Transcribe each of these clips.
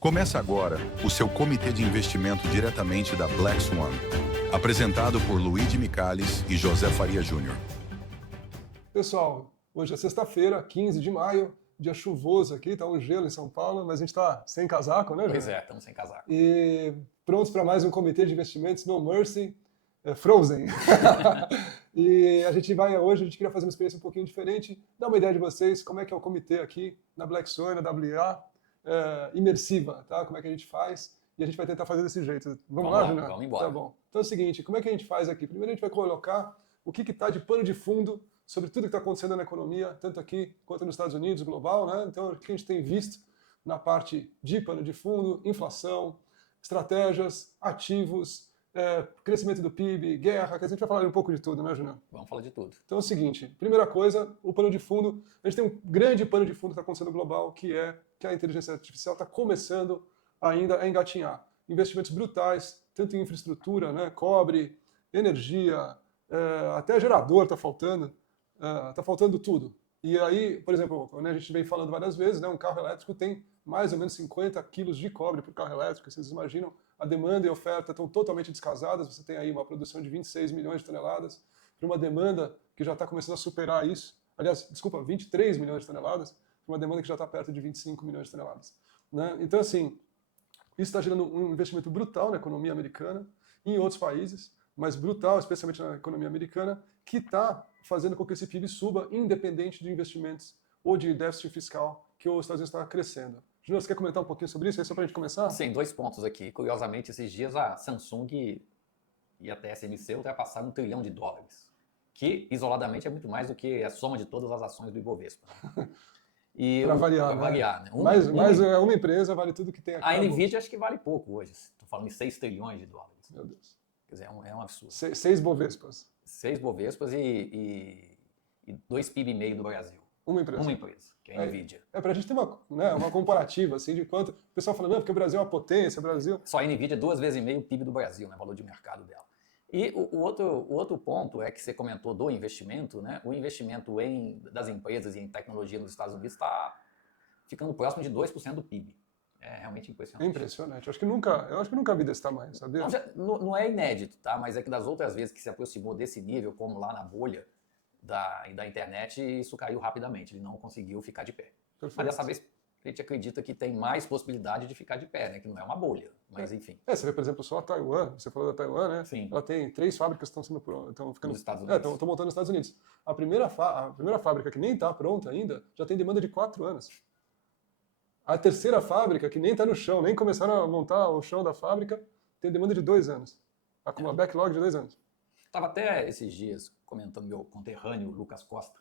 Começa agora o seu comitê de investimento diretamente da Black Swan. Apresentado por Luigi Michalis e José Faria Júnior. Pessoal, hoje é sexta-feira, 15 de maio, dia chuvoso aqui, tá um gelo em São Paulo, mas a gente tá sem casaco, né, Júnior? Pois é, estamos sem casaco. E prontos para mais um comitê de investimentos No Mercy, Frozen. E hoje a gente queria fazer uma experiência um pouquinho diferente, dar uma ideia de vocês, como é que é o comitê aqui na Black Swan, na WA, imersiva, tá? Como é que a gente faz, e a gente vai tentar fazer desse jeito. Vamos lá, Júnior? Vamos embora. Tá bom. Então é o seguinte, como é que a gente faz aqui? Primeiro a gente vai colocar o que está de pano de fundo sobre tudo que está acontecendo na economia, tanto aqui quanto nos Estados Unidos, global, né? Então o que a gente tem visto na parte de pano de fundo, inflação, estratégias, ativos, crescimento do PIB, guerra, que a gente vai falar um pouco de tudo, né, Júnior? Vamos falar de tudo. Então é o seguinte, primeira coisa, o pano de fundo, a gente tem um grande pano de fundo que está acontecendo global, que é que a inteligência artificial está começando ainda a engatinhar. Investimentos brutais, tanto em infraestrutura, né, cobre, energia, até gerador está faltando tudo. E aí, por exemplo, a gente vem falando várias vezes, né, um carro elétrico tem mais ou menos 50 quilos de cobre por carro elétrico, vocês imaginam? A demanda e a oferta estão totalmente descasadas, você tem aí uma produção de 26 milhões de toneladas, para uma demanda que já está começando a superar isso, aliás, desculpa, 23 milhões de toneladas, para uma demanda que já está perto de 25 milhões de toneladas. Né? Então, assim, isso está gerando um investimento brutal na economia americana e em outros países, mas brutal, especialmente na economia americana, que está fazendo com que esse PIB suba, independente de investimentos ou de déficit fiscal que os Estados Unidos está crescendo. Júnior, você quer comentar um pouquinho sobre isso? É só para a gente começar? Sim, 2 pontos aqui. Curiosamente, esses dias a Samsung e a TSMC ultrapassaram $1 trilhão, que isoladamente é muito mais do que a soma de todas as ações do Ibovespa. Para variar, né? Mas uma empresa vale tudo que tem aqui. A Nvidia acho que vale pouco hoje. Estou falando em $6 trilhões. Meu Deus. Quer dizer, é um absurdo. 6 Bovespas. 6 Bovespas e 2 PIB e meio do Brasil. Uma empresa. Uma empresa, que é a Nvidia. Para a gente ter uma comparativa, assim, de quanto... O pessoal fala, não, porque o Brasil é uma potência, o Brasil... Só a Nvidia é 2,5 vezes o PIB do Brasil, né, o valor de mercado dela. E o outro ponto é que você comentou do investimento, né? O investimento das empresas e em tecnologia nos Estados Unidos está ficando próximo de 2% do PIB. É realmente impressionante. É impressionante. Eu acho que nunca vi desse tamanho, sabia? Não é inédito, tá? Mas é que das outras vezes que se aproximou desse nível, como lá na bolha da internet, isso caiu rapidamente. Ele não conseguiu ficar de pé. Perfeito. Mas dessa vez a gente acredita que tem mais possibilidade de ficar de pé, né? Que não é uma bolha, mas enfim. Você vê, por exemplo, só a Taiwan, você falou da Taiwan, né? Sim. Ela tem 3 fábricas que estão ficando... Nos Estados Unidos. Estão montando nos Estados Unidos. A primeira fábrica, que nem está pronta ainda, já tem demanda de 4 anos. A terceira fábrica, que nem está no chão, nem começaram a montar o chão da fábrica, tem demanda de 2 anos. Está com uma backlog de 2 anos. Estava até esses dias comentando meu conterrâneo, Lucas Costa,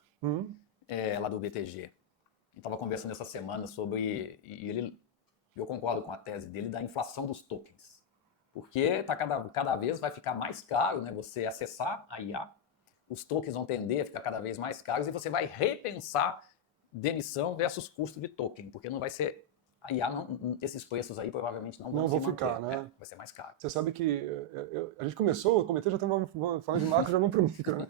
lá do BTG. Estava conversando essa semana sobre, eu concordo com a tese dele, da inflação dos tokens. Porque cada vez vai ficar mais caro, né, você acessar a IA, os tokens vão tender a ficar cada vez mais caros e você vai repensar demissão versus custo de token, porque não vai ser... A IA, esses preços aí provavelmente não vão ficar, manter, né? Vai ser mais caro. Você sabe que a gente começou, o comitê já estamos falando de macro, já vamos para o micro, né?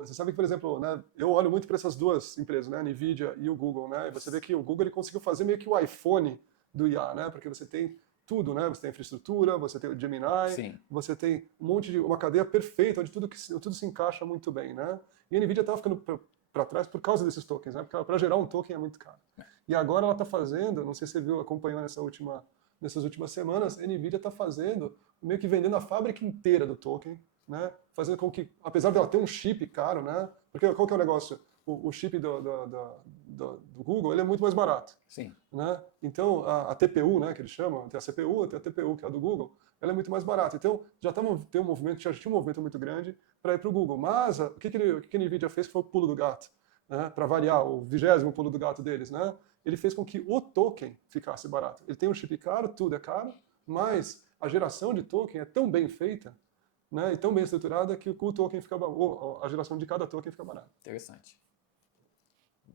Você sabe que, por exemplo, né, eu olho muito para essas duas empresas, né, a Nvidia e o Google, né? E você vê que o Google ele conseguiu fazer meio que o iPhone do IA, né? Porque você tem tudo, né? Você tem infraestrutura, você tem o Gemini, Sim. Você tem uma cadeia perfeita onde tudo se encaixa muito bem, né? E a Nvidia estava ficando para trás por causa desses tokens, né? Porque para gerar um token é muito caro. E agora ela está fazendo, não sei se você acompanhou nessas últimas semanas, a Nvidia está fazendo, meio que vendendo a fábrica inteira do token, né? Fazendo com que, apesar dela ter um chip caro, né? Porque qual que é o negócio? O chip do Google ele é muito mais barato. Sim. Né? Então, a TPU, né, que eles chamam, tem a CPU, tem a TPU, que é a do Google, ela é muito mais barata. Então, já tinha um movimento muito grande para ir para o Google. Mas, o que a Nvidia fez que foi o pulo do gato? Né? Para variar, o 20º pulo do gato deles, né? Ele fez com que o token ficasse barato. Ele tem um chip caro, tudo é caro, mas a geração de token é tão bem feita, né, e tão bem estruturada que o token fica a geração de cada token fica barata. Interessante.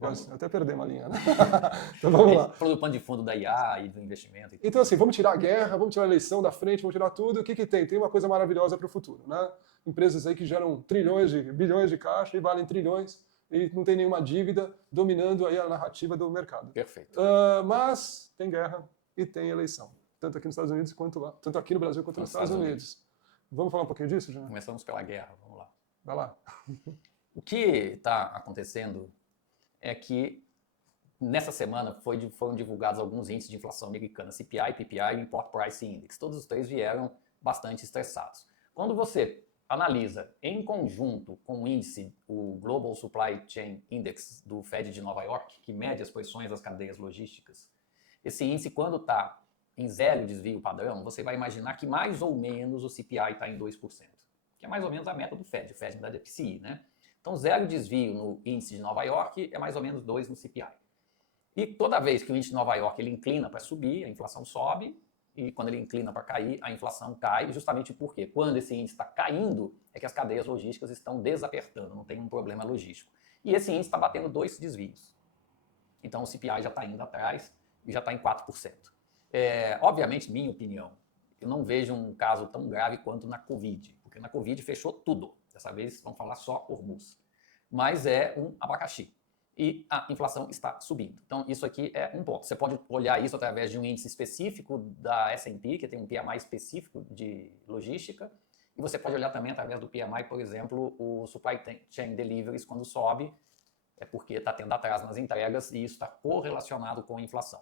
Nossa, até perder uma linha, né? Então vamos lá. Falou do pano de fundo da IA e do investimento. Então assim, vamos tirar a guerra, vamos tirar a eleição da frente, vamos tirar tudo. O que tem? Tem uma coisa maravilhosa para o futuro, né? Empresas aí que geram bilhões de caixa e valem trilhões e não tem nenhuma dívida dominando aí a narrativa do mercado. Perfeito. Mas tem guerra e tem eleição. Tanto aqui nos Estados Unidos quanto lá. Tanto aqui no Brasil quanto nos Estados Unidos. Vamos falar um pouquinho disso, Jean? Começamos pela guerra, vamos lá. Vai lá. O que está acontecendo é que nessa semana foram divulgados alguns índices de inflação americana, CPI, PPI e Import Price Index. Todos os três vieram bastante estressados. Quando você analisa em conjunto com o índice, o Global Supply Chain Index do Fed de Nova York, que mede as posições das cadeias logísticas, esse índice, quando está em zero desvio padrão, você vai imaginar que mais ou menos o CPI está em 2%, que é mais ou menos a meta do Fed. O Fed, na verdade, é PCI, né? Então, zero desvio no índice de Nova York é mais ou menos 2 no CPI. E toda vez que o índice de Nova York ele inclina para subir, a inflação sobe, e quando ele inclina para cair, a inflação cai, justamente porque quando esse índice está caindo, é que as cadeias logísticas estão desapertando, não tem um problema logístico. E esse índice está batendo 2 desvios. Então, o CPI já está indo atrás e já está em 4%. Obviamente, minha opinião, eu não vejo um caso tão grave quanto na Covid, porque na Covid fechou tudo. Dessa vez vamos falar só Hormuz. Mas é um abacaxi. E a inflação está subindo. Então, isso aqui é um ponto. Você pode olhar isso através de um índice específico da S&P, que tem um PMI específico de logística, e você pode olhar também através do PMI, por exemplo, o Supply Chain Deliveries, quando sobe, é porque está tendo atraso nas entregas, e isso está correlacionado com a inflação.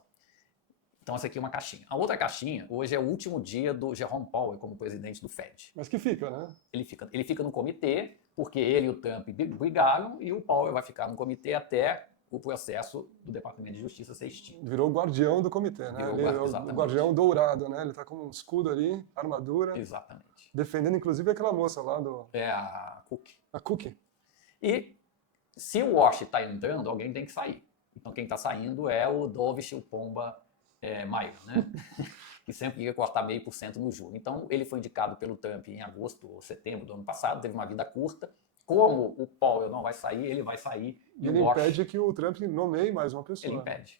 Então, essa aqui é uma caixinha. A outra caixinha, hoje é o último dia do Jerome Powell como presidente do Fed. Mas que fica, né? Ele fica no comitê, porque ele e o Trump brigaram, e o Powell vai ficar no comitê até o processo do Departamento de Justiça ser extinto. Virou o guardião do comitê, né? Ele é o guardião dourado, né? Ele está com um escudo ali, armadura. Exatamente. Defendendo, inclusive, aquela moça lá do... É a Cook. A Cook. E se o Wash está entrando, alguém tem que sair. Então, quem está saindo é o Dove Chilpomba Maio, né? Que sempre ia cortar 0,5% no juro. Então, ele foi indicado pelo Trump em agosto ou setembro do ano passado, teve uma vida curta. Como o Powell não vai sair, ele vai sair. E ele impede que o Trump nomeie mais uma pessoa. Ele impede.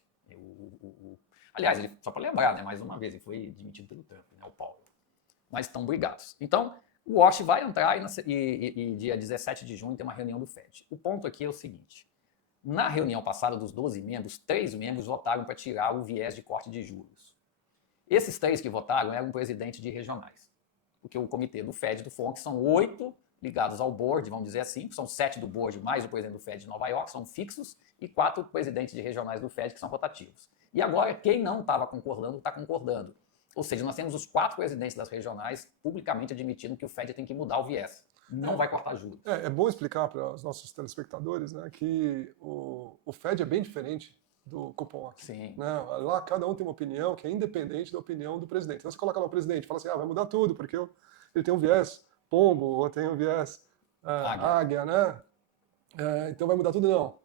Aliás, só para lembrar, né, mais uma vez, ele foi demitido pelo Trump, né, o Powell. Mas estão brigados. Então, o Wash vai entrar e dia 17 de junho tem uma reunião do Fed. O ponto aqui é o seguinte. Na reunião passada dos 12 membros, 3 membros votaram para tirar o viés de corte de juros. Esses 3 que votaram eram presidentes de regionais. Porque o comitê do Fed e do FONC são 8 ligados ao board, vamos dizer assim, são 7 do board mais o presidente do Fed de Nova York, são fixos, e 4 presidentes de regionais do Fed que são rotativos. E agora, quem não estava concordando, está concordando. Ou seja, nós temos os 4 presidentes das regionais publicamente admitindo que o Fed tem que mudar o viés. Não vai cortar juros. É bom explicar para os nossos telespectadores, né, que o Fed é bem diferente do cupom aqui. Sim. Né? Lá cada um tem uma opinião que é independente da opinião do presidente. Então você coloca lá o presidente e fala assim, vai mudar tudo, porque ele tem um viés pombo, ou tem um viés águia, né? Então vai mudar tudo, não.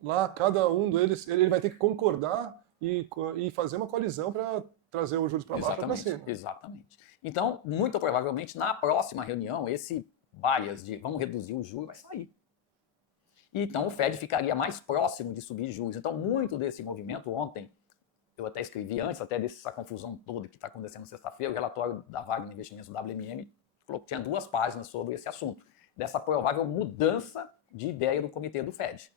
Lá cada um deles, ele vai ter que concordar e fazer uma coalizão para trazer os juros para baixo ou para cima. Exatamente. Então, muito provavelmente, na próxima reunião, esse bias de vamos reduzir o juro vai sair. E então o Fed ficaria mais próximo de subir juros. Então, muito desse movimento ontem, eu até escrevi antes até dessa confusão toda que está acontecendo sexta-feira, o relatório da Wagner Investimentos do WMM falou que tinha 2 páginas sobre esse assunto, dessa provável mudança de ideia do comitê do Fed.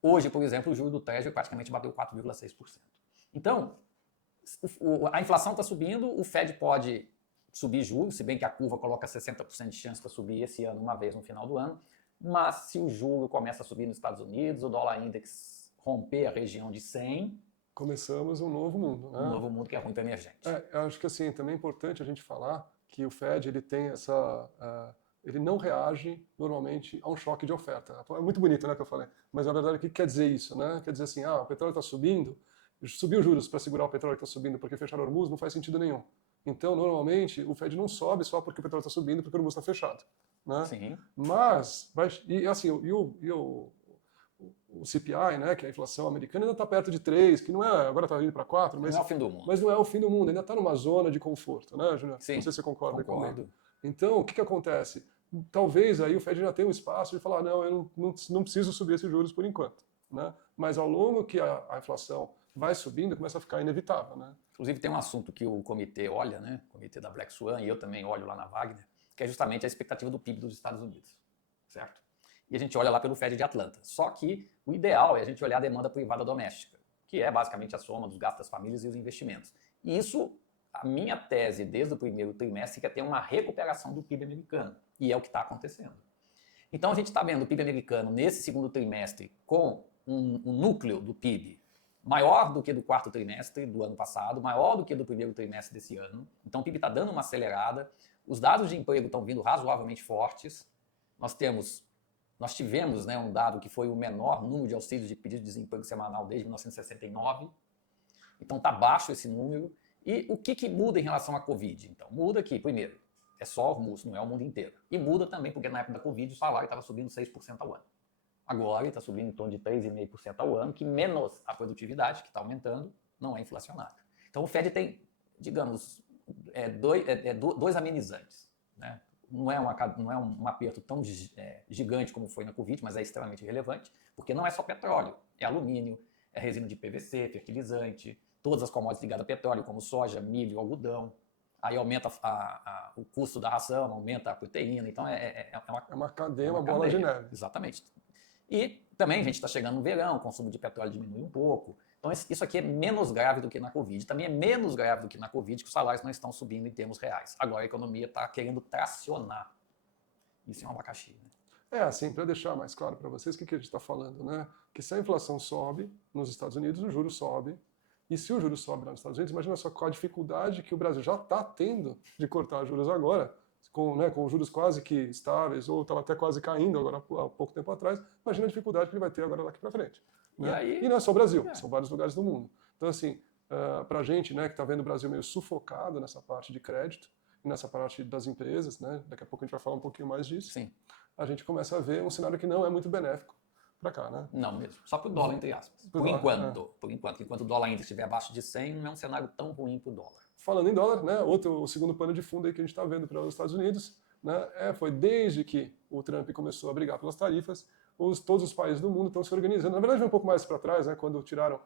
Hoje, por exemplo, o juro do Treasury praticamente bateu 4,6%. Então, a inflação está subindo, o Fed pode subir juros, se bem que a curva coloca 60% de chance para subir esse ano uma vez no final do ano, mas se o juro começa a subir nos Estados Unidos, o dólar index romper a região de 100... Começamos um novo mundo. Né? Um novo mundo que é ruim para a emergente. Eu acho que assim, também é importante a gente falar que o Fed ele tem ele não reage normalmente a um choque de oferta. É muito bonito, né, que eu falei, mas na verdade o que quer dizer isso? Né? Quer dizer assim, o petróleo está subindo, subiu juros para segurar o petróleo que está subindo porque fecharam o Hormuz, não faz sentido nenhum. Então, normalmente, o Fed não sobe só porque o petróleo está subindo, porque o Hormuz está fechado. Né? Sim. Mas, o CPI, né, que é a inflação americana, ainda está perto de 3, que não é, agora está indo para 4, mas não é o fim do mundo. Mas não é o fim do mundo, ainda está numa zona de conforto, né, Juliano? Sim, não sei se você concorda concordo. comigo. Então, o que acontece? Talvez aí o Fed já tenha um espaço de falar, não, eu não preciso subir esses juros por enquanto. Né? Mas ao longo que a inflação vai subindo, começa a ficar inevitável. Né? Inclusive tem um assunto que o comitê olha, né, o comitê da Black Swan, e eu também olho lá na Wagner, que é justamente a expectativa do PIB dos Estados Unidos, certo? E a gente olha lá pelo Fed de Atlanta. Só que o ideal é a gente olhar a demanda privada doméstica, que é basicamente a soma dos gastos das famílias e os investimentos. E isso, a minha tese desde o primeiro trimestre, é ter uma recuperação do PIB americano. E é o que está acontecendo. Então a gente está vendo o PIB americano nesse segundo trimestre com um núcleo do PIB maior do que do quarto trimestre do ano passado, maior do que do primeiro trimestre desse ano. Então o PIB está dando uma acelerada. Os dados de emprego estão vindo razoavelmente fortes. Nós tivemos, né, um dado que foi o menor número de auxílios de pedido de desemprego semanal desde 1969. Então está baixo esse número. E o que muda em relação à Covid? Então, muda que, primeiro, é só o MUS, não é o mundo inteiro. E muda também porque na época da Covid o salário estava subindo 6% ao ano. Agora ele está subindo em torno de 3,5% ao ano, que menos a produtividade, que está aumentando, não é inflacionário. Então o Fed tem, digamos, dois amenizantes, né? Não é um aperto tão gigante como foi na Covid, mas é extremamente relevante, porque não é só petróleo, é alumínio, é resina de PVC, fertilizante, todas as commodities ligadas a petróleo, como soja, milho, algodão. Aí aumenta o custo da ração, aumenta a proteína, então é uma cadeia, uma bola de neve. Exatamente. E também a gente está chegando no verão, o consumo de petróleo diminui um pouco. Então isso aqui é menos grave do que na Covid. Também é menos grave do que na Covid, que os salários não estão subindo em termos reais. Agora a economia está querendo tracionar. Isso é um abacaxi, né? Assim, para deixar mais claro para vocês, o que a gente está falando, né? Que se a inflação sobe nos Estados Unidos, o juro sobe. E se o juro sobe lá nos Estados Unidos, imagina só qual a dificuldade que o Brasil já está tendo de cortar juros agora, com juros quase que estáveis, ou estava até quase caindo agora há pouco tempo atrás. Imagina a dificuldade que ele vai ter agora daqui para frente. Né? E não é só o Brasil, são vários lugares do mundo. Então, assim, para a gente, né, que está vendo o Brasil meio sufocado nessa parte de crédito, nessa parte das empresas, né, daqui a pouco a gente vai falar um pouquinho mais disso, sim, a gente começa a ver um cenário que não é muito benéfico para cá, né? Não mesmo. Só para o dólar, entre aspas. Por enquanto. Enquanto o dólar ainda estiver abaixo de 100, não é um cenário tão ruim para o dólar. Falando em dólar, né, o segundo pano de fundo aí que a gente está vendo para os Estados Unidos, né, foi desde que o Trump começou a brigar pelas tarifas, todos os países do mundo estão se organizando. Na verdade, um pouco mais para trás, né, quando quiseram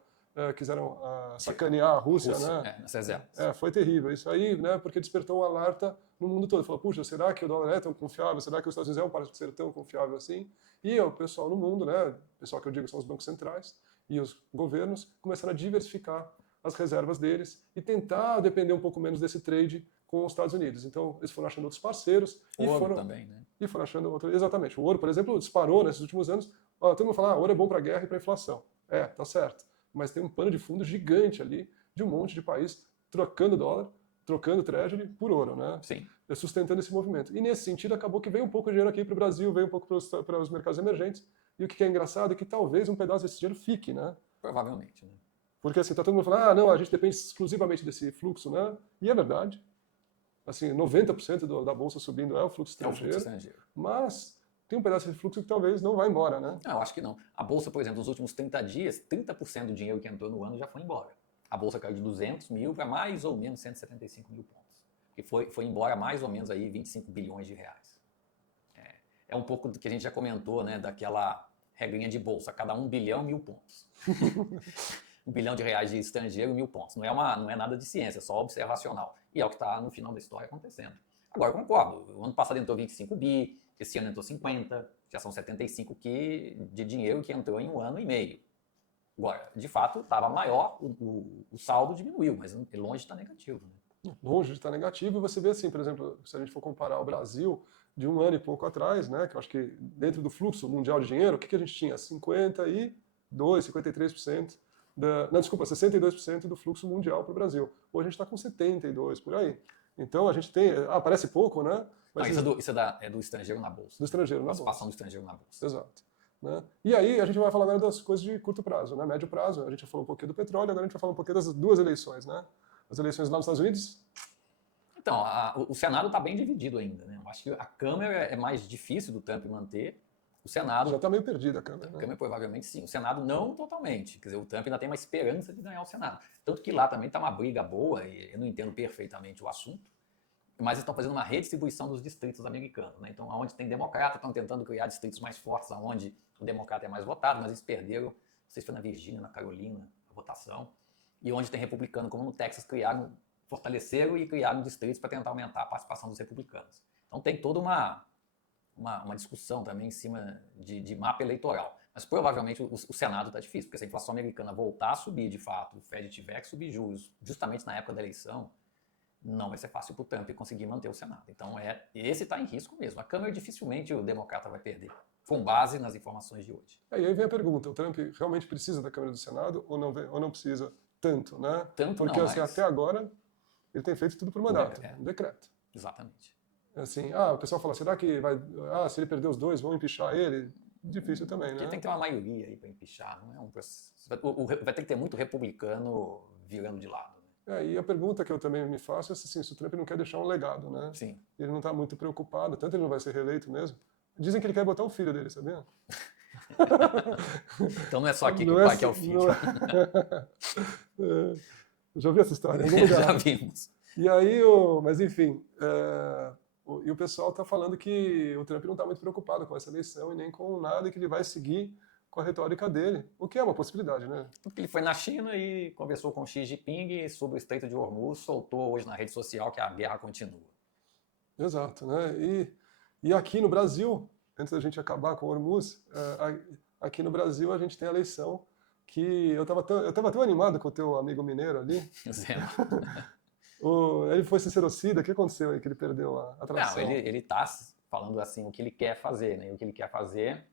sacanear a Rússia, né? Nas reservas. Foi terrível. Isso aí, né, porque despertou um alerta no mundo todo. Falou, puxa, será que o dólar é tão confiável? Será que os Estados Unidos parece ser tão confiável assim? E o pessoal no mundo, né, o pessoal que eu digo são os bancos centrais e os governos, começaram a diversificar as reservas deles e tentar depender um pouco menos desse trade com os Estados Unidos. Então, eles foram achando outros parceiros. Ouro também, né? E foram achando outros. Exatamente. O ouro, por exemplo, disparou nesses últimos anos. Todo mundo fala, ouro é bom para a guerra e para a inflação. Tá certo. Mas tem um pano de fundo gigante ali de um monte de país trocando dólar, trocando treasury por ouro, né? Sim. Sustentando esse movimento. E nesse sentido, acabou que veio um pouco de dinheiro aqui para o Brasil, veio um pouco para os mercados emergentes. E o que é engraçado é que talvez um pedaço desse dinheiro fique, né? Provavelmente, né? Porque assim, tá todo mundo falando, não, a gente depende exclusivamente desse fluxo, né? E é verdade. Assim, 90% da bolsa subindo é o fluxo estrangeiro. Mas tem um pedaço de fluxo que talvez não vá embora, né? Não, eu acho que não. A bolsa, por exemplo, nos últimos 30 dias, 30% do dinheiro que entrou no ano já foi embora. A bolsa caiu de 200 mil para mais ou menos 175 mil pontos. Que foi embora mais ou menos aí 25 bilhões de reais. É um pouco do que a gente já comentou, né? Daquela regrinha de bolsa, cada 1 bilhão, 1.000 pontos. 1 bilhão de reais de estrangeiro, 1.000 pontos. Não é nada de ciência, é só observacional. E é o que está no final da história acontecendo. Agora, eu concordo. O ano passado entrou 25 bi, esse ano entrou 50, já são 75 de dinheiro que entrou em 1 ano e meio. Agora, de fato, estava maior, o saldo diminuiu, mas longe de estar negativo. Né? Longe de estar negativo. E você vê assim, por exemplo, se a gente for comparar o Brasil de 1 ano e pouco atrás, né, que eu acho que dentro do fluxo mundial de dinheiro, o que a gente tinha? 52%, 53%. 62% do fluxo mundial para o Brasil. Hoje a gente está com 72% por aí. Então a gente tem. Parece pouco, né? Mas isso é do estrangeiro na bolsa. Do estrangeiro na bolsa. Participação do estrangeiro na bolsa. Exato. Né? E aí a gente vai falar agora das coisas de curto prazo, né? Médio prazo. A gente já falou um pouquinho do petróleo, agora a gente vai falar um pouquinho das 2 eleições, né? As eleições lá nos Estados Unidos. Então, o Senado está bem dividido ainda, né? Eu acho que a Câmara é mais difícil do Trump manter. O Senado... Já está meio perdida a Câmara. A Câmara provavelmente sim. O Senado não totalmente. Quer dizer, o Trump ainda tem uma esperança de ganhar o Senado. Tanto que lá também está uma briga boa, e eu não entendo perfeitamente o assunto, mas estão fazendo uma redistribuição dos distritos americanos. Né? Então, onde tem democrata, estão tentando criar distritos mais fortes, onde o democrata é mais votado, mas eles perderam, não sei se foi na Virgínia, na Carolina, a votação. E onde tem republicano, como no Texas, fortaleceram e criaram distritos para tentar aumentar a participação dos republicanos. Então tem toda uma discussão também em cima de mapa eleitoral. Mas provavelmente o Senado está difícil, porque se a inflação americana voltar a subir de fato, o Fed tiver que subir juros, justamente na época da eleição, não vai ser fácil para o Trump conseguir manter o Senado. Então, esse está em risco mesmo. A Câmara dificilmente o democrata vai perder, com base nas informações de hoje. E aí vem a pergunta, o Trump realmente precisa da Câmara do Senado ou não precisa tanto, né? Tanto porque não, assim, mas... até agora ele tem feito tudo por mandato, um decreto. Exatamente. Assim, o pessoal fala, será que vai... se ele perder os dois, vão empichar ele? Difícil também, né? Porque tem que ter uma maioria aí para empichar, não é um processo. Vai ter que ter muito republicano virando de lado. E a pergunta que eu também me faço é assim, se o Trump não quer deixar um legado, né? Sim. Ele não está muito preocupado, tanto ele não vai ser reeleito mesmo. Dizem que ele quer botar o filho dele, sabia? Então não é só aqui que o pai quer o filho. Já ouvi essa história em algum lugar. Já vimos. E aí, mas enfim, e o pessoal está falando que o Trump não está muito preocupado com essa eleição e nem com nada, e que ele vai seguir com a retórica dele, o que é uma possibilidade, né? Porque ele foi na China e conversou com Xi Jinping sobre o Estreito de Hormuz, soltou hoje na rede social que a guerra continua. Exato, né? E aqui no Brasil, antes da gente acabar com o Hormuz, aqui no Brasil a gente tem a eleição que eu estava tão animado com o teu amigo mineiro ali. Zé. Ele foi sincerocida, o que aconteceu aí que ele perdeu a tração? Não, ele está falando assim o que ele quer fazer, né? E o que ele quer fazer,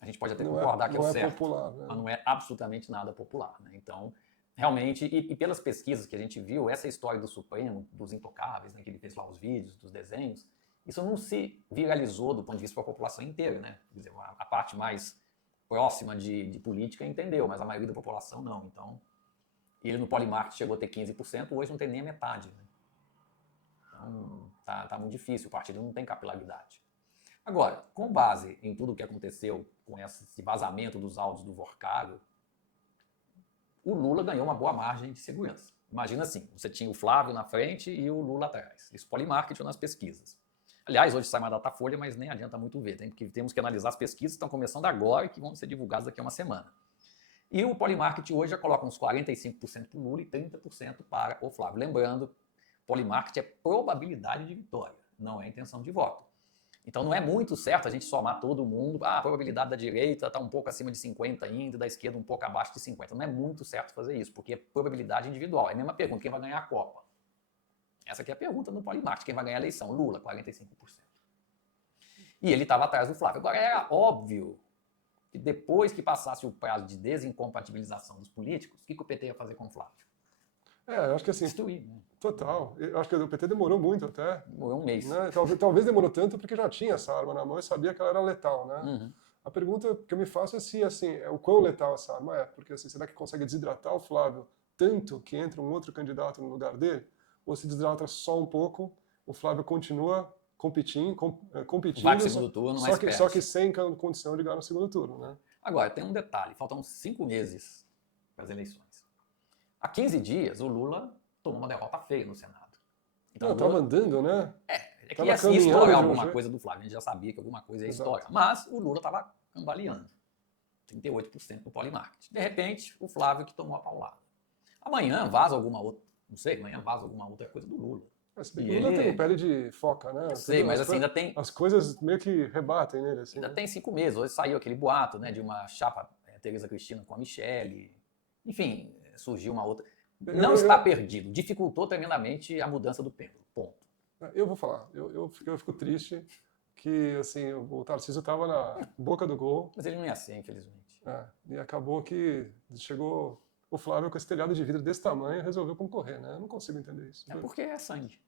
a gente pode até concordar que é o certo, popular, né? mas não é absolutamente nada popular, né? Então, realmente, e pelas pesquisas que a gente viu, essa história do Supremo, dos intocáveis, né, que ele fez lá os vídeos, dos desenhos, isso não se viralizou do ponto de vista para a população inteira, né? Quer dizer, a parte mais próxima de política entendeu, mas a maioria da população não. Então, ele no Polymarket chegou a ter 15%, hoje não tem nem a metade, né? Então, tá muito difícil, o partido não tem capilaridade. Agora, com base em tudo o que aconteceu com esse vazamento dos áudios do Vorcago, o Lula ganhou uma boa margem de segurança. Imagina assim, você tinha o Flávio na frente e o Lula atrás. Isso Polymarket ou nas pesquisas. Aliás, hoje sai uma Datafolha, mas nem adianta muito ver. Temos que analisar as pesquisas que estão começando agora e que vão ser divulgadas daqui a uma semana. E o Polymarket hoje já coloca uns 45% para o Lula e 30% para o Flávio. Lembrando, Polymarket é probabilidade de vitória, não é intenção de voto. Então não é muito certo a gente somar todo mundo, a probabilidade da direita está um pouco acima de 50 ainda, da esquerda um pouco abaixo de 50. Não é muito certo fazer isso, porque é probabilidade individual. É a mesma pergunta, quem vai ganhar a Copa? Essa aqui é a pergunta no Polymarket, quem vai ganhar a eleição? Lula, 45%. E ele estava atrás do Flávio. Agora era óbvio que depois que passasse o prazo de desincompatibilização dos políticos, o que o PT ia fazer com o Flávio? Eu acho que assim... Destruir, né? Total. Eu acho que o PT demorou muito até. Demorou um mês. Né? Talvez demorou tanto porque já tinha essa arma na mão e sabia que ela era letal, né? Uhum. A pergunta que eu me faço é se, assim, o quão letal essa arma é. Porque, assim, será que consegue desidratar o Flávio tanto que entra um outro candidato no lugar dele? Ou se desidrata só um pouco, o Flávio continua competindo Vai pro segundo turno, mas só que sem condição de ganhar no segundo turno, né? Agora, tem um detalhe. Faltam 5 meses para as eleições. Há 15 dias, o Lula tomou uma derrota feia no Senado. Então, não, estava andando, né? É que ia estourar alguma coisa do Flávio. A gente já sabia que alguma coisa ia estourar. Mas o Lula estava cambaleando. 38% no Polymarket. De repente, o Flávio que tomou a paulada. Amanhã vaza alguma outra... Não sei, amanhã vaza alguma outra coisa do Lula. Mas o Lula tem pele de foca, né? Eu sei, mas assim, ainda tem... As coisas meio que rebatem nele. Assim, ainda tem 5 meses. Hoje saiu aquele boato, né, de uma chapa Tereza Cristina com a Michele. Enfim, surgiu uma outra... Não está perdido. Dificultou tremendamente a mudança do pêndulo. Ponto. Eu vou falar. Eu fico triste que assim, o Tarcísio estava na boca do gol. Mas ele não ia ser, infelizmente. E acabou que chegou o Flávio com esse telhado de vidro desse tamanho e resolveu concorrer, né? Eu não consigo entender isso. É porque é sangue.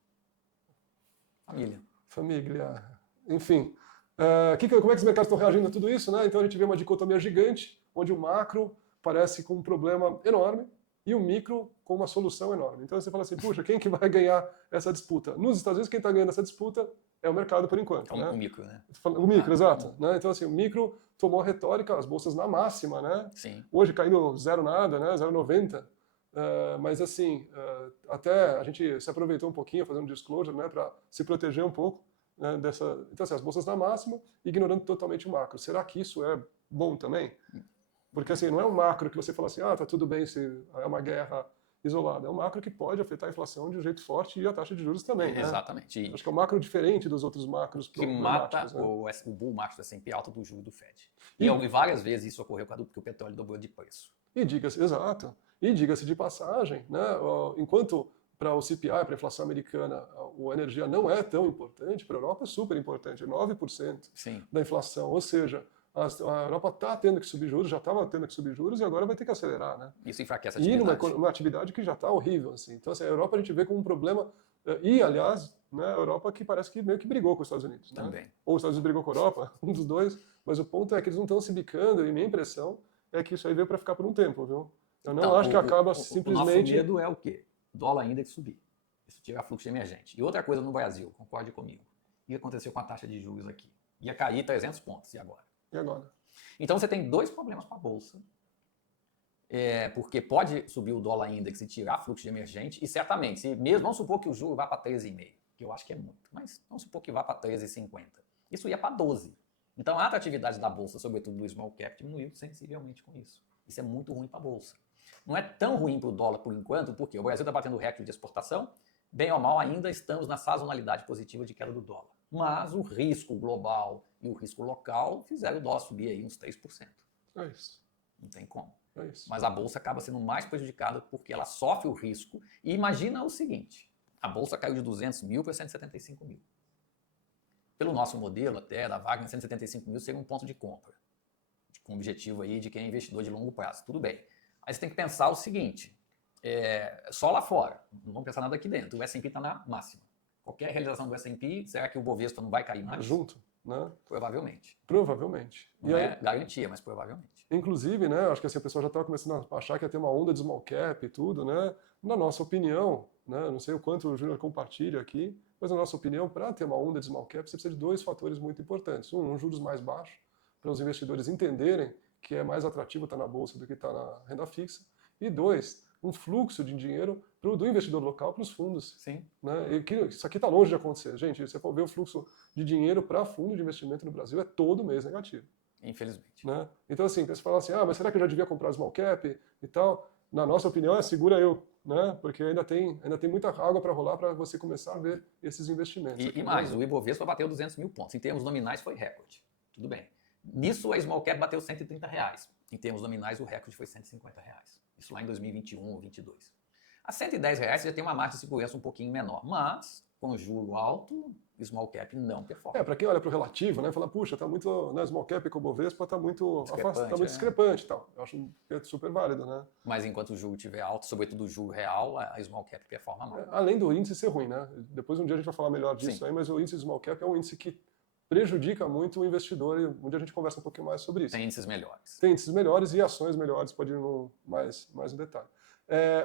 Família. Família. Enfim. Como é que os mercados estão reagindo a tudo isso, né? Então a gente vê uma dicotomia gigante, onde o macro parece com um problema enorme e o micro com uma solução enorme. Então você fala assim, puxa, quem que vai ganhar essa disputa? Nos Estados Unidos, quem está ganhando essa disputa é o mercado por enquanto. É né? O micro, né? O micro, exato. Né? Então assim, o micro tomou a retórica, as bolsas na máxima, né? Sim. Hoje caindo zero nada, né? 0,90. Mas assim, até a gente se aproveitou um pouquinho fazendo disclosure, né? Para se proteger um pouco, né? dessa... Então assim, as bolsas na máxima, ignorando totalmente o macro. Será que isso é bom também? Porque assim, não é um macro que você fala assim, tá tudo bem se é uma guerra isolado. É um macro que pode afetar a inflação de um jeito forte e a taxa de juros também, né? Exatamente. Acho que é um macro diferente dos outros macros que mata né? o bull market do S&P alto do juro do Fed. E várias vezes isso ocorreu porque o petróleo dobrou de preço. E diga-se de passagem, né? Enquanto para o CPI, para a inflação americana, a energia não é tão importante, para a Europa é super importante, 9% da inflação. Ou seja, a Europa está tendo que subir juros, já estava tendo que subir juros e agora vai ter que acelerar, né? Isso enfraquece a atividade. E numa atividade que já está horrível, assim. Então, assim, a Europa a gente vê como um problema. E, aliás, né, a Europa que parece que meio que brigou com os Estados Unidos. Né? Também. Ou os Estados Unidos brigou com a Europa, um dos dois. Mas o ponto é que eles não estão se bicando e minha impressão é que isso aí veio para ficar por um tempo, viu? Eu não acho que acaba simplesmente... O nosso medo é o quê? Dólar index subir. Isso tira fluxo emergente. E outra coisa no Brasil, concorde comigo. O que aconteceu com a taxa de juros aqui? Ia cair 300 pontos, e agora? E agora? Então você tem dois problemas para a Bolsa. Porque pode subir o dólar index e tirar fluxo emergente, e certamente, vamos supor que o juro vá para 13,5, que eu acho que é muito, mas vamos supor que vá para 13,50. Isso ia para 12. Então a atratividade da Bolsa, sobretudo do small cap, diminuiu sensivelmente com isso. Isso é muito ruim para a Bolsa. Não é tão ruim para o dólar por enquanto, porque o Brasil está batendo recorde de exportação, bem ou mal ainda estamos na sazonalidade positiva de queda do dólar. Mas o risco global e o risco local fizeram o dólar subir aí uns 3%. É isso. Não tem como. É isso. Mas a Bolsa acaba sendo mais prejudicada porque ela sofre o risco. E imagina o seguinte, a Bolsa caiu de 200 mil para 175 mil. Pelo nosso modelo até, da Wagner, 175 mil seria um ponto de compra, com o objetivo aí de quem é investidor de longo prazo. Tudo bem. Aí você tem que pensar o seguinte, só lá fora, não vamos pensar nada aqui dentro, o S&P está na máxima. Qualquer realização do S&P, será que o Bovespa não vai cair mais? Junto, né? Provavelmente. Provavelmente. Não é garantia, mas provavelmente. Inclusive, né, acho que assim, a pessoa já estava começando a achar que ia ter uma onda de small cap e tudo, né? Na nossa opinião, né, não sei o quanto o Júnior compartilha aqui, mas na nossa opinião, para ter uma onda de small cap, você precisa de dois fatores muito importantes. Um juros mais baixos, para os investidores entenderem que é mais atrativo estar na bolsa do que estar na renda fixa. E dois, um fluxo de dinheiro do investidor local para os fundos. Sim. Né? Isso aqui está longe de acontecer. Gente, se você for ver o fluxo de dinheiro para fundo de investimento no Brasil, é todo mês negativo. Infelizmente. Né? Então, assim, você fala assim, mas será que eu já devia comprar small cap e tal? Na nossa opinião, segura eu, né? Porque ainda tem muita água para rolar para você começar a ver esses investimentos. E mais, o Ibovespa bateu 200 mil pontos. Em termos nominais, foi recorde. Tudo bem. Nisso, a small cap bateu R$130. Em termos nominais, o recorde foi R$150. Isso lá em 2021 ou 2022. A R$110 já tem uma margem de segurança um pouquinho menor, mas com juro alto, small cap não performa. Para quem olha para o relativo, né, fala, puxa, tá muito, né, small cap com o Bovespa está muito discrepante e tal. Eu acho que é super válido, né? Mas enquanto o juro estiver alto, sobretudo o juro real, a small cap performa mal. Além do índice ser ruim, né? Depois um dia a gente vai falar melhor disso aí, mas o índice small cap é um índice que prejudica muito o investidor e um dia a gente conversa um pouquinho mais sobre isso. Tem índices melhores. Tem índices melhores e ações melhores, pode ir mais no detalhe.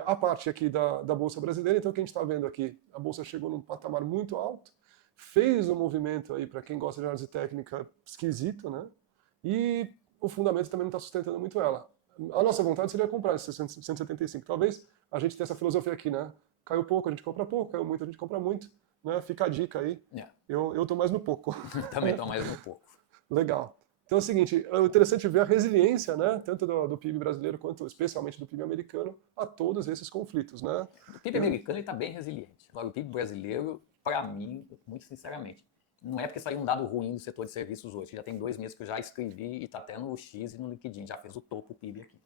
A parte aqui da Bolsa Brasileira, então o que a gente está vendo aqui, a Bolsa chegou num patamar muito alto, fez um movimento aí, para quem gosta de análise técnica, esquisito, né? E o fundamento também não está sustentando muito ela. A nossa vontade seria comprar esse 175. Talvez a gente tenha essa filosofia aqui, né? Caiu pouco, a gente compra pouco, caiu muito, a gente compra muito. Né? Fica a dica aí. Eu tô mais no pouco. Também tô mais no pouco. Legal. Então é o seguinte, é interessante ver a resiliência, né, tanto do PIB brasileiro quanto especialmente do PIB americano a todos esses conflitos, né? O PIB americano está bem resiliente. Agora o PIB brasileiro, para mim, muito sinceramente, não é porque saiu um dado ruim do setor de serviços hoje. Já tem 2 meses que eu já escrevi e está até no X e no LinkedIn, já fez o topo o PIB aqui.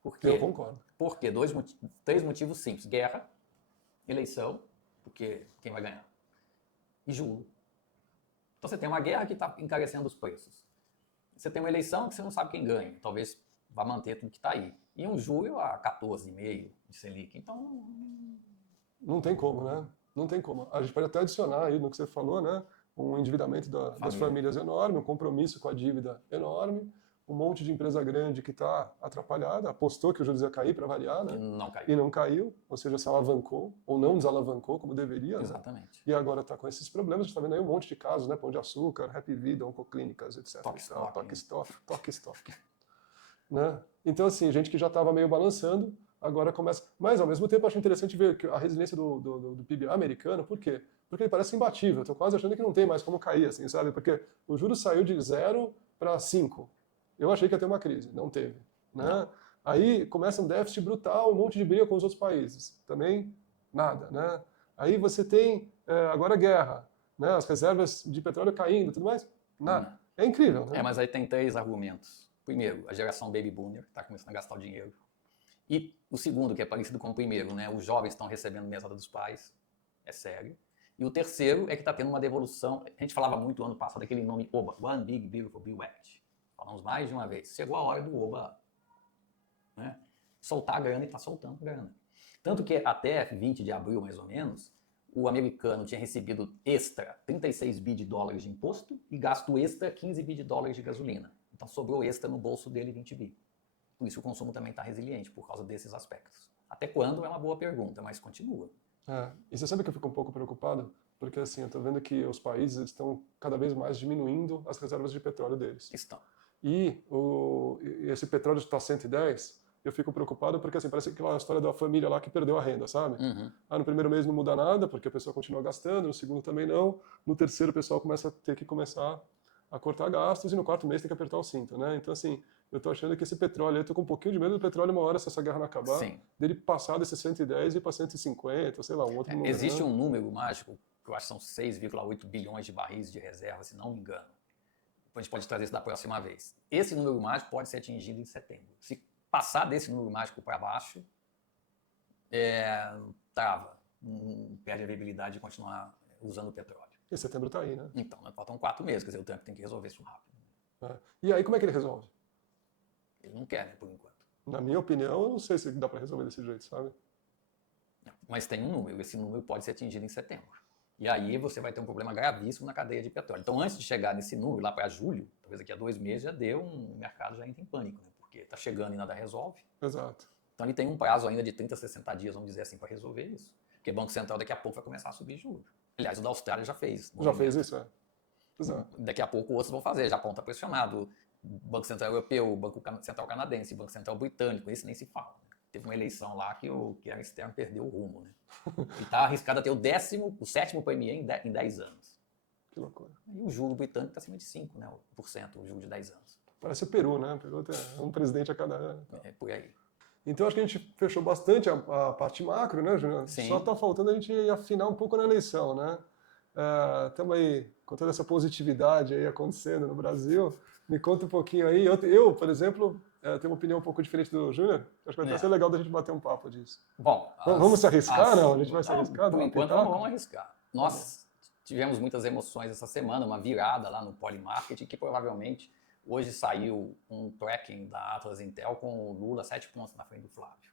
Por quê? Eu concordo. Por quê? 3 motivos simples. Guerra, eleição, porque quem vai ganhar? E juro. Então você tem uma guerra que está encarecendo os preços. Você tem uma eleição que você não sabe quem ganha. Talvez vá manter tudo que está aí. E um juro a 14,5% de Selic. Então... Não tem como, né? Não tem como. A gente pode até adicionar aí no que você falou, né? Um endividamento das famílias enorme, um compromisso com a dívida enorme, um monte de empresa grande que está atrapalhada, apostou que o juros ia cair para variar, né? E não caiu, ou seja, se alavancou, ou não desalavancou como deveria. Exatamente. Né? E agora está com esses problemas, a gente está vendo aí um monte de casos, né? Pão de Açúcar, Happy Vida, Oncoclínicas, etc. Toque-Stock. Né? Então, assim, gente que já estava meio balançando, agora começa... Mas, ao mesmo tempo, eu acho interessante ver a resiliência do PIB americano, por quê? Porque ele parece imbatível, eu estou quase achando que não tem mais como cair, assim, sabe? Porque o juros saiu de 0 para 5. Eu achei que ia ter uma crise, não teve. Né? Aí começa um déficit brutal, um monte de briga com os outros países. Também nada, né? Aí você tem agora a guerra, né? As reservas de petróleo caindo e tudo mais. Nada. É incrível, né? Mas aí tem 3 argumentos. Primeiro, a geração baby boomer está começando a gastar o dinheiro. E o segundo, que é parecido com o primeiro, né? Os jovens estão recebendo mesada dos pais. É sério. E o terceiro é que está tendo uma devolução. A gente falava muito ano passado daquele nome OBA, One Big Beautiful Bill Act. Falamos mais de uma vez. Chegou a hora do OBA, né? Soltar a grana e está soltando a grana. Tanto que até 20 de abril, mais ou menos, o americano tinha recebido extra 36 bi de dólares de imposto e gasto extra 15 bi de dólares de gasolina. Então sobrou extra no bolso dele 20 bi. Por isso o consumo também está resiliente, por causa desses aspectos. Até quando é uma boa pergunta, mas continua. E você sabe que eu fico um pouco preocupado? Porque assim, eu estou vendo que os países estão cada vez mais diminuindo as reservas de petróleo deles. Estão. E esse petróleo está 110, eu fico preocupado porque assim, parece aquela história da família lá que perdeu a renda, sabe? No primeiro mês não muda nada, porque a pessoa continua gastando, no segundo também não, no terceiro o pessoal começa a ter que começar a cortar gastos e no quarto mês tem que apertar o cinto, né? Então assim, eu tô achando que esse petróleo, eu tô com um pouquinho de medo do petróleo uma hora, se essa guerra não acabar, dele passar desses 110 e ir para 150, sei lá, um outro número. Existe um número mágico, que eu acho que são 6,8 bilhões de barris de reserva, se não me engano. A gente pode trazer isso da próxima vez. Esse número mágico pode ser atingido em setembro. Se passar desse número mágico para baixo, trava. Perde a viabilidade de continuar usando o petróleo. E setembro está aí, né? Então, faltam 4 meses, quer dizer, o Trump tem que resolver isso rápido. E aí, como é que ele resolve? Ele não quer, né, por enquanto. Na minha opinião, eu não sei se dá para resolver desse jeito, sabe? Mas tem um número, esse número pode ser atingido em setembro. E aí você vai ter um problema gravíssimo na cadeia de petróleo. Então, antes de chegar nesse número, lá para julho, talvez daqui a 2 meses, o mercado já entra em pânico, né? Porque está chegando e nada resolve. Exato. Então, ele tem um prazo ainda de 30 a 60 dias, vamos dizer assim, para resolver isso. Porque o Banco Central daqui a pouco vai começar a subir juros. Aliás, o da Austrália já fez. Já fez isso, Exato. Daqui a pouco outros vão fazer. Japão está pressionado, o Banco Central Europeu, o Banco Central Canadense, o Banco Central Britânico, esse nem se fala. Teve uma eleição lá que o Keir Starmer perdeu o rumo, né? E está arriscado a ter o 7º Premier em 10 anos. Que loucura. E o juro britânico está acima de 5%, né? O juro de 10 anos. Parece o Peru, né? O Peru tem um presidente a cada ano. É por aí. Então acho que a gente fechou bastante a parte macro, né, Juliano? Sim. Só está faltando a gente afinar um pouco na eleição, né? Estamos aí com toda essa positividade aí acontecendo no Brasil. Me conta um pouquinho aí. Eu por exemplo, tenho uma opinião um pouco diferente do Júnior. Acho que vai ser legal da gente bater um papo disso. Bom, vamos se arriscar, não? A gente vai se arriscar? Por enquanto, não vamos arriscar. Nós tivemos muitas emoções essa semana, uma virada lá no Polymarket, que provavelmente hoje saiu um tracking da Atlas Intel com o Lula 7 pontos na frente do Flávio.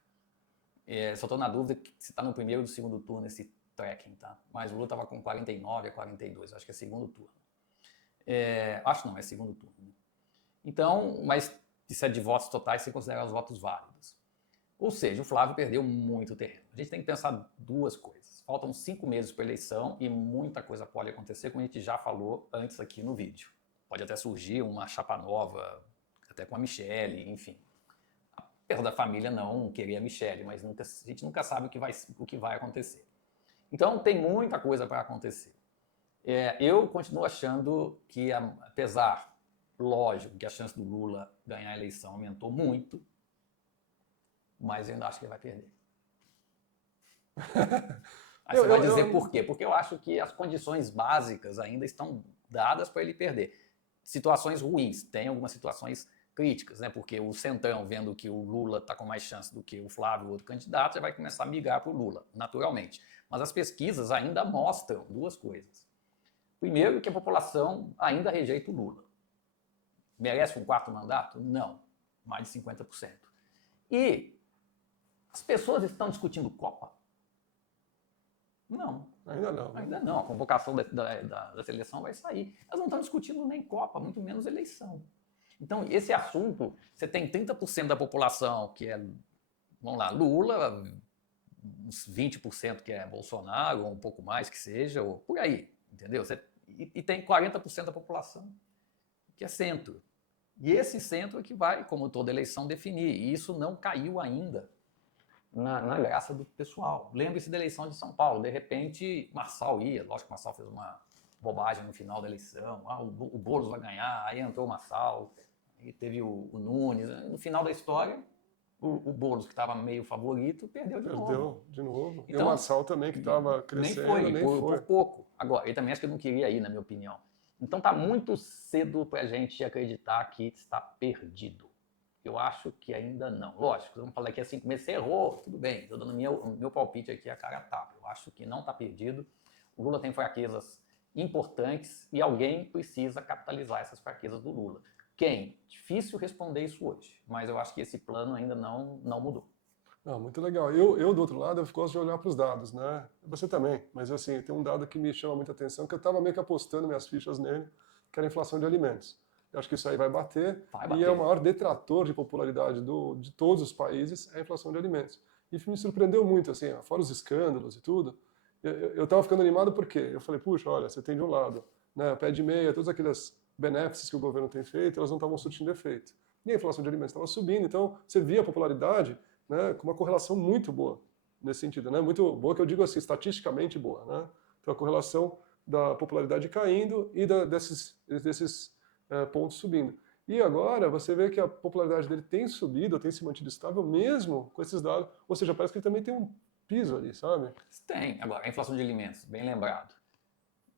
Só estou na dúvida se está no primeiro ou no segundo turno esse tracking, tá? Mas o Lula estava com 49 a 42, acho que é segundo turno. Acho não, é segundo turno. Então, mas isso é de votos totais sem considerar os votos válidos. Ou seja, o Flávio perdeu muito terreno. A gente tem que pensar 2 coisas. Faltam 5 meses para a eleição e muita coisa pode acontecer, como a gente já falou antes aqui no vídeo. Pode até surgir uma chapa nova, até com a Michelle, enfim. Apesar da família não querer a Michelle, mas a gente nunca sabe o que vai acontecer. Então, tem muita coisa para acontecer. Eu continuo achando que, apesar, lógico, que a chance do Lula ganhar a eleição aumentou muito, mas eu ainda acho que ele vai perder. Aí você vai dizer por quê? Porque eu acho que as condições básicas ainda estão dadas para ele perder. Situações ruins, tem algumas situações críticas, né? Porque o Centrão, vendo que o Lula está com mais chance do que o Flávio, o outro candidato, já vai começar a migrar para o Lula, naturalmente. Mas as pesquisas ainda mostram 2 coisas. Primeiro, que a população ainda rejeita o Lula. Merece um 4º mandato? Não. Mais de 50%. E as pessoas estão discutindo Copa? Não. Ainda não. Ainda não. A convocação da seleção vai sair. Elas não estão discutindo nem Copa, muito menos eleição. Então, esse assunto, você tem 30% da população que é, vamos lá, Lula, uns 20% que é Bolsonaro, ou um pouco mais que seja, ou por aí, entendeu? E tem 40% da população que é centro. E esse centro é que vai, como toda eleição, definir. E isso não caiu ainda na graça do pessoal. Lembre-se da eleição de São Paulo. De repente, Marçal ia. Lógico que Marçal fez uma bobagem no final da eleição. O Boulos vai ganhar. Aí entrou o Marçal. Aí teve o Nunes. No final da história, O Boulos, que estava meio favorito, perdeu de novo. Perdeu de novo. E Então, o Marçal também, que estava crescendo, nem foi. Por pouco. Agora, ele também acho que não queria ir, na minha opinião. Então tá muito cedo para a gente acreditar que está perdido. Eu acho que ainda não. Lógico, vamos falar que assim, você errou, tudo bem. Estou dando meu palpite aqui a cara tapa. Eu acho que não está perdido. O Lula tem fraquezas importantes e alguém precisa capitalizar essas fraquezas do Lula. Quem? Difícil responder isso hoje, mas eu acho que esse plano ainda não mudou. Não, muito legal. Eu, do outro lado, eu gosto de olhar para os dados, né? Você também, mas assim, tem um dado que me chama muita atenção, que eu estava meio que apostando minhas fichas nele, que era a inflação de alimentos. Eu acho que isso aí vai bater, e é o maior detrator de popularidade de todos os países, é a inflação de alimentos. E me surpreendeu muito, assim, fora os escândalos e tudo, eu estava ficando animado porque eu falei, puxa, olha, você tem de um lado, né, pé de meia, todas aquelas benefícios que o governo tem feito, elas não estavam surtindo efeito. E a inflação de alimentos estava subindo, então você via a popularidade, né, com uma correlação muito boa nesse sentido, né, muito boa, que eu digo assim, estatisticamente boa, né, então a correlação da popularidade caindo e desses pontos subindo. E agora você vê que a popularidade dele tem subido, tem se mantido estável mesmo com esses dados, ou seja, parece que ele também tem um piso ali, sabe? Tem. Agora, a inflação de alimentos, bem lembrado,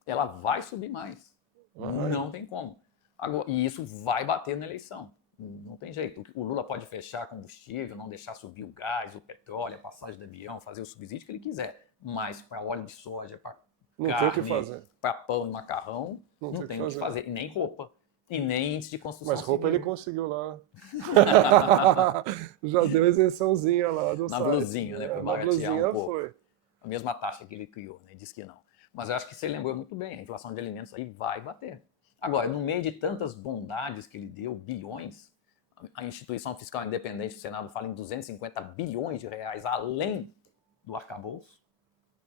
ela vai subir mais. Não tem como. Agora, e isso vai bater na eleição. Não tem jeito. O Lula pode fechar combustível, não deixar subir o gás, o petróleo, a passagem de avião, fazer o subsídio que ele quiser. Mas para óleo de soja, para carne, para pão e macarrão, não tem o que fazer. E nem roupa. E nem índice de construção. Mas roupa civil. Ele conseguiu lá. Já deu isençãozinha lá do na site. Blusinha, né? Para baratear um pouco. Foi. A mesma taxa que ele criou, né? Disse que não. Mas eu acho que você lembrou muito bem. A inflação de alimentos aí vai bater. Agora, no meio de tantas bondades que ele deu, bilhões, a instituição fiscal independente do Senado fala em 250 bilhões de reais além do arcabouço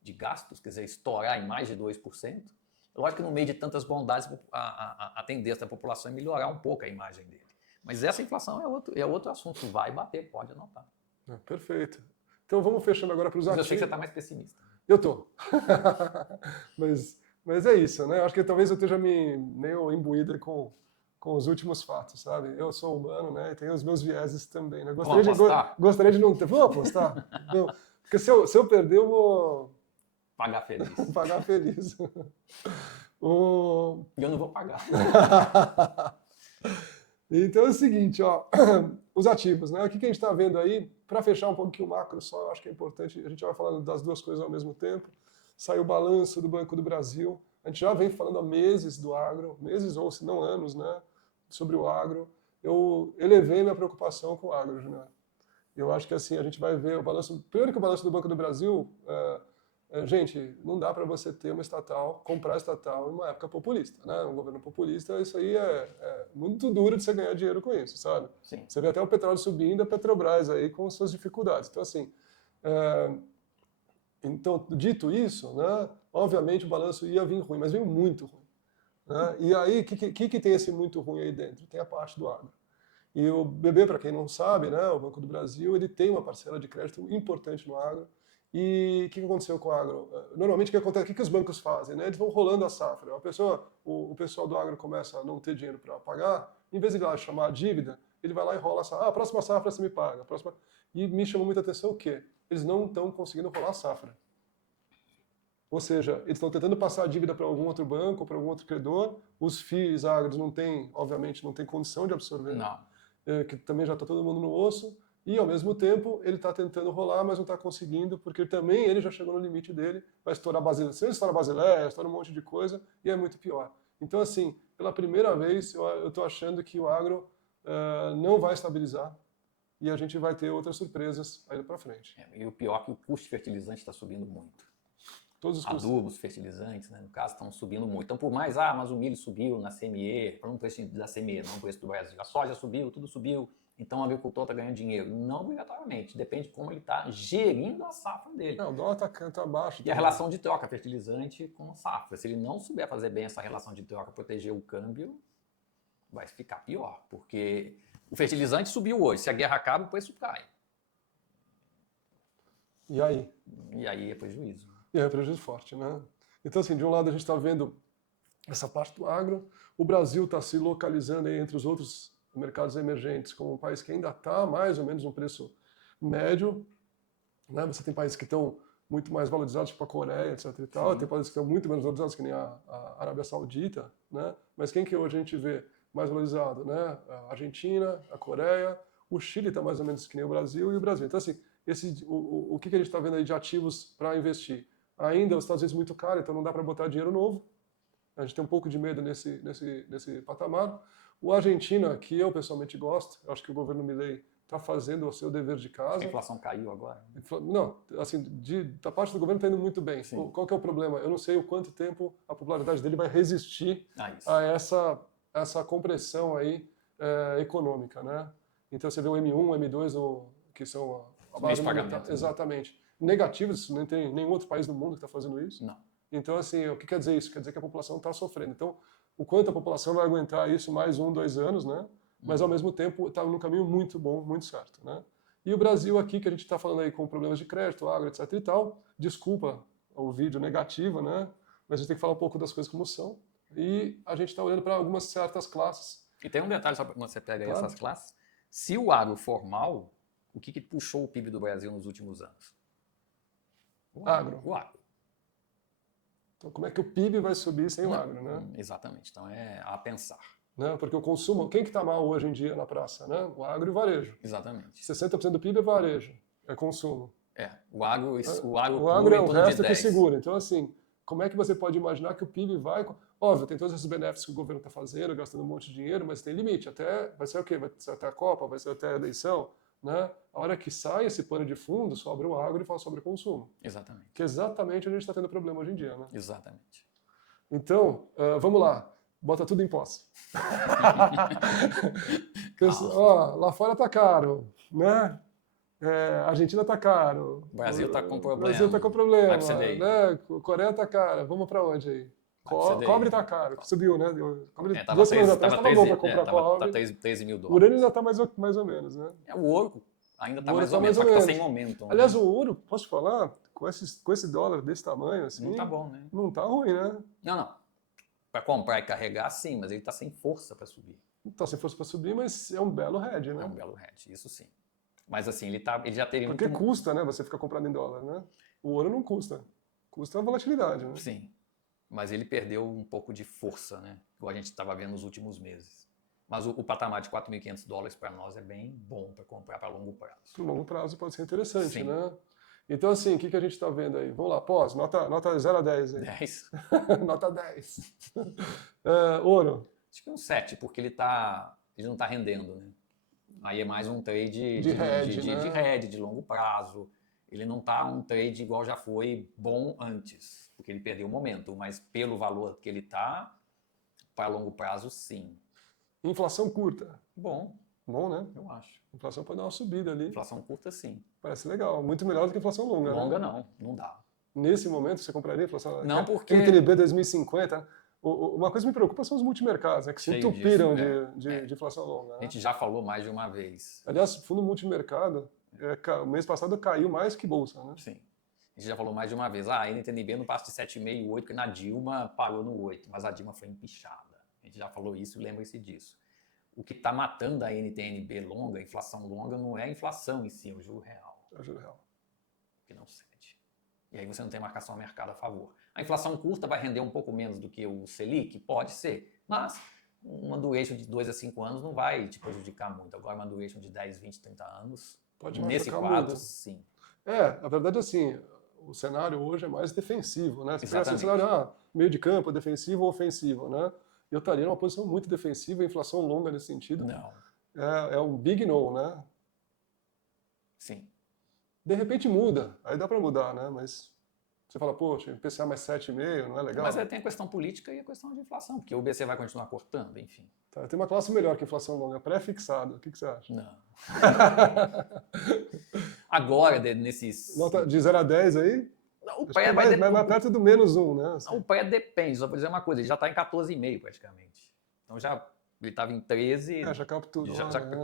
de gastos, quer dizer, estourar em mais de 2%. Lógico que no meio de tantas bondades, a tendência da população é melhorar um pouco a imagem dele. Mas essa inflação é outro assunto. Vai bater, pode anotar. Perfeito. Então vamos fechando agora para os ativos. Eu sei que você está mais pessimista. Eu tô. mas é isso, né? Acho que talvez eu esteja meio imbuído com os últimos fatos, sabe? Eu sou humano, né? E tenho os meus vieses também, né? Gostaria de não ter. Vou apostar? Não. Porque se eu perder, eu vou... Pagar feliz. Pagar feliz. E eu não vou pagar. Então é o seguinte, ó, os ativos, né? O que a gente está vendo aí, para fechar um pouquinho o macro só, eu acho que é importante, a gente vai falando das duas coisas ao mesmo tempo. Saiu o balanço do Banco do Brasil, a gente já vem falando há meses do agro, meses ou se não anos, né? Sobre o agro. Eu elevei minha preocupação com o agro, Júnior. Eu acho que assim, a gente vai ver o balanço, primeiro que o balanço do Banco do Brasil... gente, não dá para você ter uma estatal, comprar estatal em uma época populista, né? Um governo populista, isso aí é muito duro de você ganhar dinheiro com isso, sabe? Sim. Você vê até o petróleo subindo, a Petrobras aí com suas dificuldades. Então, assim, então, dito isso, né? Obviamente o balanço ia vir ruim, mas veio muito ruim. Né? E aí, o que tem esse muito ruim aí dentro? Tem a parte do agro. E o BB, para quem não sabe, né? O Banco do Brasil, ele tem uma parcela de crédito importante no agro. E o que aconteceu com o agro? Normalmente, o que os bancos fazem? Né? Eles vão rolando a safra. O pessoal do agro começa a não ter dinheiro para pagar, em vez de ir lá chamar a dívida, ele vai lá e rola a safra. A próxima safra você me paga. E me chamou muita atenção o quê? Eles não estão conseguindo rolar a safra. Ou seja, eles estão tentando passar a dívida para algum outro banco, para algum outro credor. Os FIIs agros obviamente, não têm condição de absorver. Não. Que também já está todo mundo no osso. E, ao mesmo tempo, ele está tentando rolar, mas não está conseguindo, porque também ele já chegou no limite dele, vai estourar Basileia. Se ele estoura Basileia, estoura um monte de coisa, e é muito pior. Então, assim, pela primeira vez, eu estou achando que o agro não vai estabilizar, e a gente vai ter outras surpresas aí para frente. E o pior é que o custo de fertilizante está subindo muito. Todos os custos. Adubos, fertilizantes, né, no caso, estão subindo muito. Então, por mais, mas o milho subiu na CME, para um preço da CME, não o preço do Brasil. A soja subiu, tudo subiu. Então o agricultor está ganhando dinheiro. Não obrigatoriamente, depende de como ele está gerindo a safra dele. Não, o dólar está abaixo. E a relação de troca, fertilizante com safra. Se ele não souber fazer bem essa relação de troca, proteger o câmbio, vai ficar pior. Porque o fertilizante subiu hoje. Se a guerra acaba, o preço cai. E aí? E aí é prejuízo. E aí é prejuízo forte, né? Então, assim, de um lado a gente está vendo essa parte do agro. O Brasil está se localizando aí entre os outros mercados emergentes como um país que ainda está mais ou menos um preço médio, né? Você tem países que estão muito mais valorizados, tipo a Coreia, etc. e tal. Tem países que estão muito menos valorizados, que nem a Arábia Saudita, né? Mas quem que hoje a gente vê mais valorizado, né? A Argentina, a Coreia, o Chile está mais ou menos que nem o Brasil e o Brasil. Então, assim, o que a gente está vendo aí de ativos para investir? Ainda os Estados Unidos muito caro, então não dá para botar dinheiro novo. A gente tem um pouco de medo nesse patamar. O Argentina, que eu pessoalmente gosto, eu acho que o governo Milei está fazendo o seu dever de casa. A inflação caiu agora? Não, assim, da parte do governo está indo muito bem. Sim. Qual que é o problema? Eu não sei o quanto tempo a popularidade dele vai resistir a essa compressão aí econômica, né? Então você vê o M1, o M2, que são a base monetária. Exatamente. Negativos, não tem nenhum outro país do mundo que está fazendo isso. Não. Então, assim, o que quer dizer isso? Quer dizer que a população está sofrendo. Então, o quanto a população vai aguentar isso mais 1, 2 anos, né? Mas, ao mesmo tempo, está num caminho muito bom, muito certo, né? E o Brasil aqui, que a gente está falando aí com problemas de crédito, agro, etc e tal, desculpa o vídeo negativo, né? Mas a gente tem que falar um pouco das coisas como são. E a gente está olhando para algumas certas classes. E tem um detalhe, só quando você pega aí Claro. essas classes, se o agro for mal, o que puxou o PIB do Brasil nos últimos anos? O agro. Então, como é que o PIB vai subir sem o agro, né? Exatamente. Então, é a pensar. Né? Porque o consumo, quem que está mal hoje em dia na praça? Né? O agro e o varejo. Exatamente. 60% do PIB é varejo, é consumo. O agro é o resto que segura. Então, assim, como é que você pode imaginar que o PIB vai... Óbvio, tem todos esses benefícios que o governo está fazendo, gastando um monte de dinheiro, mas tem limite. Vai ser o quê? Vai ser até a Copa? Vai ser até a eleição? Né? A hora que sai esse pano de fundo, sobra o agro e fala sobre o consumo. Exatamente. Que é exatamente onde a gente está tendo problema hoje em dia. Né? Exatamente. Então, vamos lá. Bota tudo em posse. Lá fora tá caro, né? A Argentina tá caro. O Brasil tá com problema. O Brasil tá com problema. Vai pro CDI. Né? Coreia tá cara. Vamos para onde aí? Cobre tá caro. Subiu, né? Tava 2 semanas atrás tava bom para comprar cobre. Tá $13 mil. O ouro ainda tá mais ou menos, né? O ouro ainda tá mais ou menos, só que tá sem momento. Aliás, o ouro, posso te falar, com esse dólar desse tamanho, assim... Não tá bom, né? Não tá ruim, né? Não. Para comprar e carregar, sim, mas ele tá sem força para subir. Tá sem força para subir, mas é um belo hedge, né? É um belo hedge, isso sim. Mas assim, ele já teria... Porque custa, né? Você ficar comprando em dólar, né? O ouro não custa. Custa a volatilidade, né? Sim. Mas ele perdeu um pouco de força, né? Igual a gente estava vendo nos últimos meses. Mas o patamar de $4.500 para nós é bem bom para comprar para longo prazo. Para longo prazo pode ser interessante, sim. né? Então, assim, o que a gente está vendo aí? Vamos lá, pós, nota 0 a 10 aí. 10. Nota 10. Ouro. Acho que um 7, porque ele não está rendendo, né? Aí é mais um trade de hedge, de longo prazo. Ele não está um trade igual já foi bom antes, porque ele perdeu o momento, mas pelo valor que ele está, para longo prazo, sim. Inflação curta. Bom, né? Eu acho. Inflação pode dar uma subida ali. Inflação curta, sim. Parece legal. Muito melhor do que inflação longa. Longa, né? não dá. Nesse momento, você compraria inflação? Não, porque... NTNB 2050. Uma coisa que me preocupa são os multimercados, né, que se entupiram de inflação longa. Né? A gente já falou mais de uma vez. Aliás, fundo multimercado, o mês passado caiu mais que bolsa. Né? Sim. A gente já falou mais de uma vez. A NTNB não passa de 7,5 e 8, porque na Dilma parou no 8, mas a Dilma foi empichada. A gente já falou isso e lembre-se disso. O que está matando a NTNB longa, a inflação longa, não é a inflação em si, é o juro real. É o juro real. Que não cede. E aí você não tem marcação a mercado a favor. A inflação curta vai render um pouco menos do que o Selic? Pode ser. Mas uma duration de 2 a 5 anos não vai te prejudicar muito. Agora uma duration de 10, 20, 30 anos, pode nesse quadro, sim. A verdade é assim, o cenário hoje é mais defensivo, né? Você pensa assim, cenário, meio de campo, defensivo ou ofensivo, né? Eu estaria numa posição muito defensiva, inflação longa nesse sentido. Não. É um big no, né? Sim. De repente muda, aí dá para mudar, né? Mas você fala, poxa, IPCA mais 7,5, não é legal? Mas aí tem a questão política e a questão de inflação, porque o BC vai continuar cortando, enfim. Tá, tem uma classe melhor que inflação longa, pré-fixada. O que você acha? Não. Agora, nesses... Nota de 0 a 10 aí? Não, o pré vai mais perto do -1, né? Assim. Não, o pré depende, só vou dizer uma coisa, ele já está em 14,5 praticamente. Então ele estava em 13, já capturou.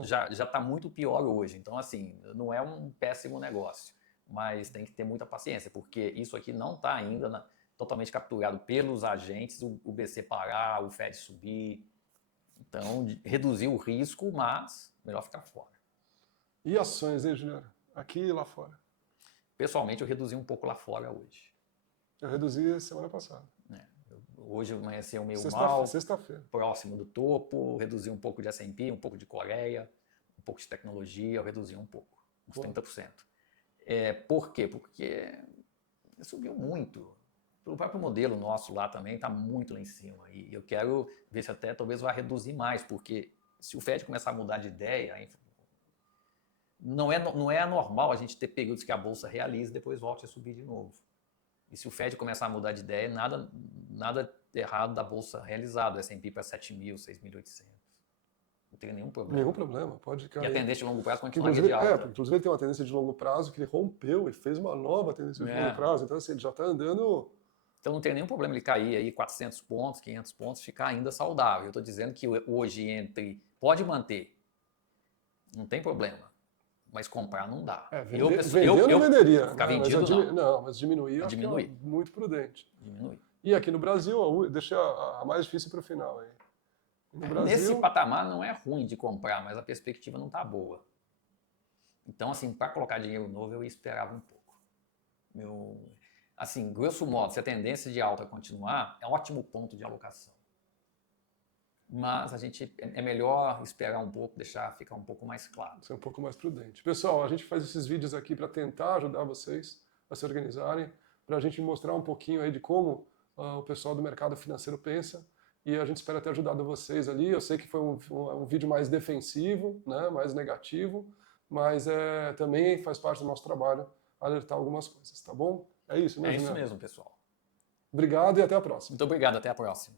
Já está muito pior hoje. Então, assim, não é um péssimo negócio. Mas tem que ter muita paciência, porque isso aqui não está ainda totalmente capturado pelos agentes, o BC parar, o Fed subir. Então, reduzir o risco, mas melhor ficar fora. E ações, hein, Juliano? aqui e lá fora? Pessoalmente, eu reduzi um pouco lá fora hoje. Eu reduzi semana passada. Hoje amanheceu meio mal, sexta-feira. próximo do topo, reduzi um pouco de S&P, um pouco de Coreia, um pouco de tecnologia, eu reduzi um pouco, uns 30%. Por quê? Porque subiu muito. O próprio modelo nosso lá também está muito lá em cima. E eu quero ver se até talvez vai reduzir mais, porque se o Fed começar a mudar de ideia, não é anormal a gente ter períodos que a Bolsa realiza e depois volte a subir de novo. E se o Fed começar a mudar de ideia, nada errado da Bolsa realizada, o S&P para 7.000, 6.800. Não tem nenhum problema. Nenhum problema, pode cair. E a tendência de longo prazo continuaria de alta. Inclusive ele tem uma tendência de longo prazo que ele rompeu e fez uma nova tendência de longo prazo. Então assim, ele já está andando... Então não tem nenhum problema ele cair aí 400 pontos, 500 pontos, ficar ainda saudável. Eu estou dizendo que hoje pode manter, não tem problema. Mas comprar não dá. Vender eu não venderia. Ficar vendido não. Mas diminuir eu acho que é muito prudente. Diminui. E aqui no Brasil, deixa a mais difícil para o final aí. Nesse patamar não é ruim de comprar, mas a perspectiva não está boa. Então, assim, para colocar dinheiro novo, eu esperava um pouco. Assim, grosso modo, se a tendência de alta continuar, é um ótimo ponto de alocação. Mas é melhor esperar um pouco, deixar ficar um pouco mais claro. Ser um pouco mais prudente. Pessoal, a gente faz esses vídeos aqui para tentar ajudar vocês a se organizarem, para a gente mostrar um pouquinho aí de como o pessoal do mercado financeiro pensa, e a gente espera ter ajudado vocês ali. Eu sei que foi um vídeo mais defensivo, né, mais negativo, mas também faz parte do nosso trabalho alertar algumas coisas, tá bom? É isso, né, É isso mesmo, pessoal. Obrigado e até a próxima. Muito obrigado, até a próxima.